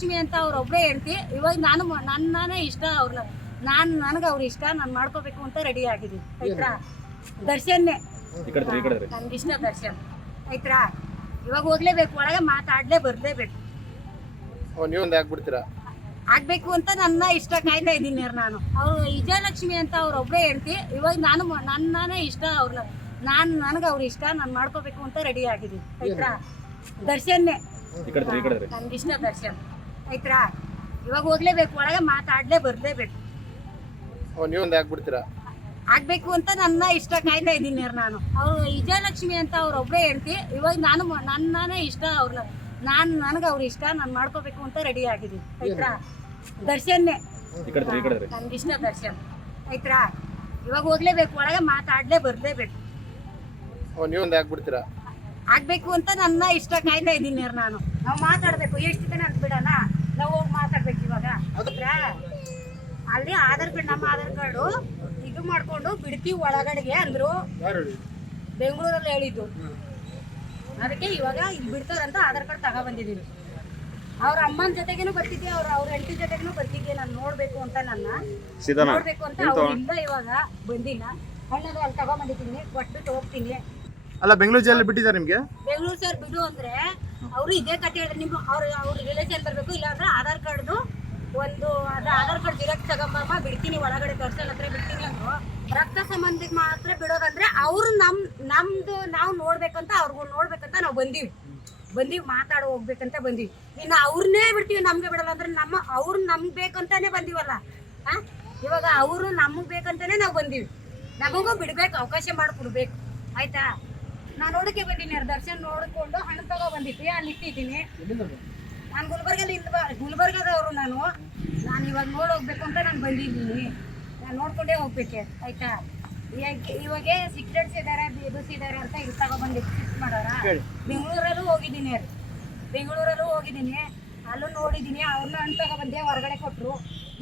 ವಿಜಯಲಕ್ಷ್ಮಿ ಅಂತ ಅವ್ರೊಬ್ಬರೇ ಹೇಳ್ತಿ. ಇವಾಗ ನನ್ನನೇ ಇಷ್ಟ, ನನಗೆ ಅವ್ರು ಇಷ್ಟ, ನಾನು ಮಾಡ್ಕೋಬೇಕು ಅಂತ ರೆಡಿ ಆಗಿದ್ದೀನಿ ಆಯ್ತಾ. ದರ್ಶನ್ನೇ ನನ್ಗಿಷ್ಟ, ದರ್ಶನ್ ಆಯ್ತಾ. ಇವಾಗ ಹೋಗ್ಲೇಬೇಕು, ಒಳಗೆ ಬರಲೇಬೇಕು. ನೀವೊಂದು ಆಗ್ಬಿಡ್ತೀರಾ? ಆಗ್ಬೇಕು ಅಂತ ನನ್ನ ಇಷ್ಟ ಕಾಯ್ತಾ ಇದ್ದೀನಿ ನಾನು. ಅವರು ವಿಜಯಲಕ್ಷ್ಮಿ ಅಂತ ಅವ್ರೊಬ್ಬರೇ ಹೇಳ್ತಿ. ಇವಾಗ ನನ್ನನೇ ಇಷ್ಟ, ನನಗೆ ಅವ್ರು ಇಷ್ಟ, ನಾನು ಮಾಡ್ಕೋಬೇಕು ಅಂತ ರೆಡಿ ಆಗಿದ್ದೀನಿ ಆಯ್ತಾ. ದರ್ಶನ್ನೇ ನನ್ಗಿಷ್ಟ, ದರ್ಶನ್ ಆಯ್ತಾ. ಇವಾಗ ಹೋಗ್ಲೇಬೇಕು, ಒಳಗೆ ಬರಲೇಬೇಕು. ನೀವೊಂದು ಆಗ್ಬಿಡ್ತೀರಾ? ಆಗ್ಬೇಕು ಅಂತ ನನ್ನ ಇಷ್ಟ ಕಾಯ್ತಾ ಇದ್ದೀನಿ ನಾನು. ಅವರು ವಿಜಯಲಕ್ಷ್ಮಿ ಅಂತ ಅವ್ರೊಬ್ಬರೇ ಹೇಳ್ತಿ. ಇವಾಗ ನನ್ನನೇ ಇಷ್ಟ, ನನಗೆ ಅವ್ರು ಇಷ್ಟ, ನಾನು ಮಾಡ್ಕೋಬೇಕು ಅಂತ ರೆಡಿ ಆಗಿದ್ದೀನಿ ಆಯ್ತಾ. ದರ್ಶನ್ನೇ ನನ್ಗಿಷ್ಟ, ದರ್ಶನ್ ಆಯ್ತಾ. ಇವಾಗ ಹೋಗ್ಲೇಬೇಕು, ಒಳಗೆ ಬರಲೇಬೇಕು. ನೀವೊಂದು ಆಗ್ಬಿಡ್ತೀರಾ? ಆಗ್ಬೇಕು ಅಂತ ನನ್ನ ಇಷ್ಟ ಕಾಯ್ತಾ ಇದ್ದೀನಿ ನಾನು. ನಾವು ಮಾತಾಡ್ಬೇಕು, ಎಷ್ಟು ದಿನ ಅಂತ ಬಿಡೋಣ, ನಾವು ಹೋಗಿ ಮಾತಾಡ್ಬೇಕು. ಇವಾಗ ಅಲ್ಲಿ ಆಧಾರ್ ಕಾರ್ಡ್, ನಮ್ಮ ಆಧಾರ್ ಕಾರ್ಡು ಇದು ಮಾಡ್ಕೊಂಡು ಬಿಡ್ತೀವಿ ಒಳಗಡೆಗೆ ಅಂದ್ರು. ಬೆಂಗಳೂರಲ್ಲಿ ಹೇಳಿದ್ದು, ಅದಕ್ಕೆ ಇವಾಗ ಇಲ್ಲಿ ಬಿಡ್ತಾರಂತ ಆಧಾರ್ ಕಾರ್ಡ್ ತಗೊಬಂದಿದ್ದೀನಿ. ಅವ್ರ ಅಮ್ಮನ ಜೊತೆಗೇನು ಬರ್ತಿದ್ದೆ, ಅವ್ರ ಹೆಂಡತಿ ಜೊತೆಗೇನು ಬರ್ತಿದ್ದೆ. ನಾನು ನೋಡ್ಬೇಕು ಅಂತ ನೋಡ್ಬೇಕು ಅಂತ ಅವ್ರು ಇಲ್ಲ, ಇವಾಗ ಬಂದಿಲ್ಲ. ಹಣ್ಣದು ಅಲ್ಲಿ ತಗೊಂಬಂದಿದ್ದೀನಿ, ಕೊಟ್ಬಿಟ್ಟು ಹೋಗ್ತೀನಿ. ಅಲ್ಲ, ಬೆಂಗಳೂರು ಜೈಲಲ್ಲಿ ಬಿಟ್ಟಿದ್ದಾರೆ ನಿಮ್ಗೆ? ಬೆಂಗಳೂರು ಸರ್ ಬಿಡು ಅಂದ್ರೆ ಅವರು ಇದೇ ಕತೆ ಹೇಳಿದ್ರೆ, ನಿಮ್ಮ ಅವ್ರ ರಿಲೇಷನ್ ಬರಬೇಕು, ಇಲ್ಲಾಂದ್ರೆ ಆಧಾರ್ ಕಾರ್ಡ್ದು ಒಂದು ಆಧಾರ್ ಕಾರ್ಡ್ ಜಿರಾಕ್ಸ್ ತಗೊಂಬಮ್ಮ, ಬಿಡ್ತೀನಿ ಒಳಗಡೆ, ದರ್ಶನ್ ಹತ್ರ ಬಿಡ್ತೀನಿ ಅಂದ್ರು. ರಕ್ತ ಸಂಬಂಧಿಗೆ ಮಾತ್ರ ಬಿಡೋದಂದ್ರೆ ಅವ್ರು ನಮ್ದು ನಾವು ನೋಡ್ಬೇಕಂತ, ಅವ್ರಿಗೂ ನೋಡ್ಬೇಕಂತ ನಾವು ಬಂದೀವಿ ಮಾತಾಡೋ ಹೋಗ್ಬೇಕಂತ ಬಂದೀವಿ. ಇನ್ನು ಅವ್ರನ್ನೇ ಬಿಡ್ತೀವಿ, ನಮ್ಗೆ ಬಿಡಲ್ಲ ಅಂದ್ರೆ ಅವ್ರು ನಮ್ಗೆ ಬೇಕಂತಾನೆ ಬಂದೀವಲ್ಲ. ಇವಾಗ ಅವರು ನಮ್ಗೆ ಬೇಕಂತಾನೆ ನಾವು ಬಂದೀವಿ, ನಮಗೂ ಬಿಡ್ಬೇಕು, ಅವಕಾಶ ಮಾಡಿಕೊಡ್ಬೇಕು ಆಯ್ತಾ. ನಾನು ನೋಡಕ್ಕೆ ಬಂದೀನಿ, ದರ್ಶನ್ ನೋಡ್ಕೊಂಡು ಹಣ್ಣು ತಗೋ ಬಂದಿದ್ವಿ, ಅಲ್ಲಿ ಇಟ್ಟಿದ್ದೀನಿ. ನಾನು ಗುಲ್ಬರ್ಗದವರು. ನಾನು ಇವಾಗ ನೋಡೋಗ್ಬೇಕು ಅಂತ ನಾನು ಬಂದಿದ್ದೀನಿ. ನಾನು ನೋಡ್ಕೊಂಡೇ ಹೋಗ್ಬೇಕೆ ಆಯ್ತಾ. ಇವಾಗ ಸಿಕ್ರೆಟ್ಸ್ ಇದ್ದಾರೆ, ಬೇಬಸಿದ್ದಾರೆ ಅಂತ ಇಲ್ಲಿ ತಗೊಬಂದಿದ್ದು ಫಿಕ್ಸ್ ಮಾಡೋರ. ಬೆಂಗಳೂರಲ್ಲೂ ಹೋಗಿದ್ದೀನಿ, ಅಲ್ಲೂ ನೋಡಿದ್ದೀನಿ. ಅವ್ರನ್ನ ಹಣ್ಣು ತಗೊಬಂದೆ, ಹೊರಗಡೆ ಕೊಟ್ಟರು.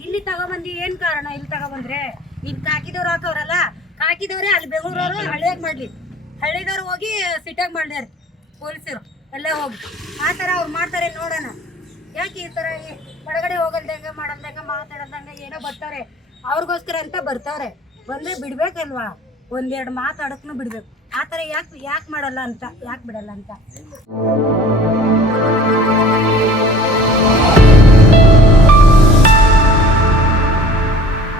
ಇಲ್ಲಿ ತಗೊಬಂದು ಏನು ಕಾರಣ? ಇಲ್ಲಿ ತಗೊಬಂದ್ರೆ ಇಲ್ಲಿ ಕಾಕಿದವ್ರು ಹಾಕೋರಲ್ಲ, ಕಾಕಿದವ್ರೆ ಅಲ್ಲಿ ಬೆಂಗಳೂರವರು ಹಳ್ಳಿದವ್ರು ಹೋಗಿ ಸಿಟ್ಟಾಗಿ ಮಾಡ್ದಾರೆ ಪೊಲೀಸರು ಎಲ್ಲ ಹೋಗಿ. ಆ ಥರ ಅವ್ರು ಮಾಡ್ತಾರೆ ನೋಡೋಣ. ಯಾಕೆ ಈ ಥರ ಹೊರಗಡೆ ಹೋಗಲ್ದಂಗೆ ಮಾಡಲ್ದಂಗೆ ಮಾತಾಡಲ್ದಂಗೆ ಏನೋ ಬರ್ತಾರೆ, ಅವ್ರಿಗೋಸ್ಕರ ಅಂತ ಬರ್ತಾರೆ. ಬಂದರೆ ಬಿಡ್ಬೇಕಲ್ವಾ, ಒಂದೆರಡು ಮಾತಾಡೋಕ್ಕೂ ಬಿಡ್ಬೇಕು. ಆ ಥರ ಯಾಕೆ ಮಾಡಲ್ಲ ಅಂತ, ಯಾಕೆ ಬಿಡಲ್ಲ ಅಂತ.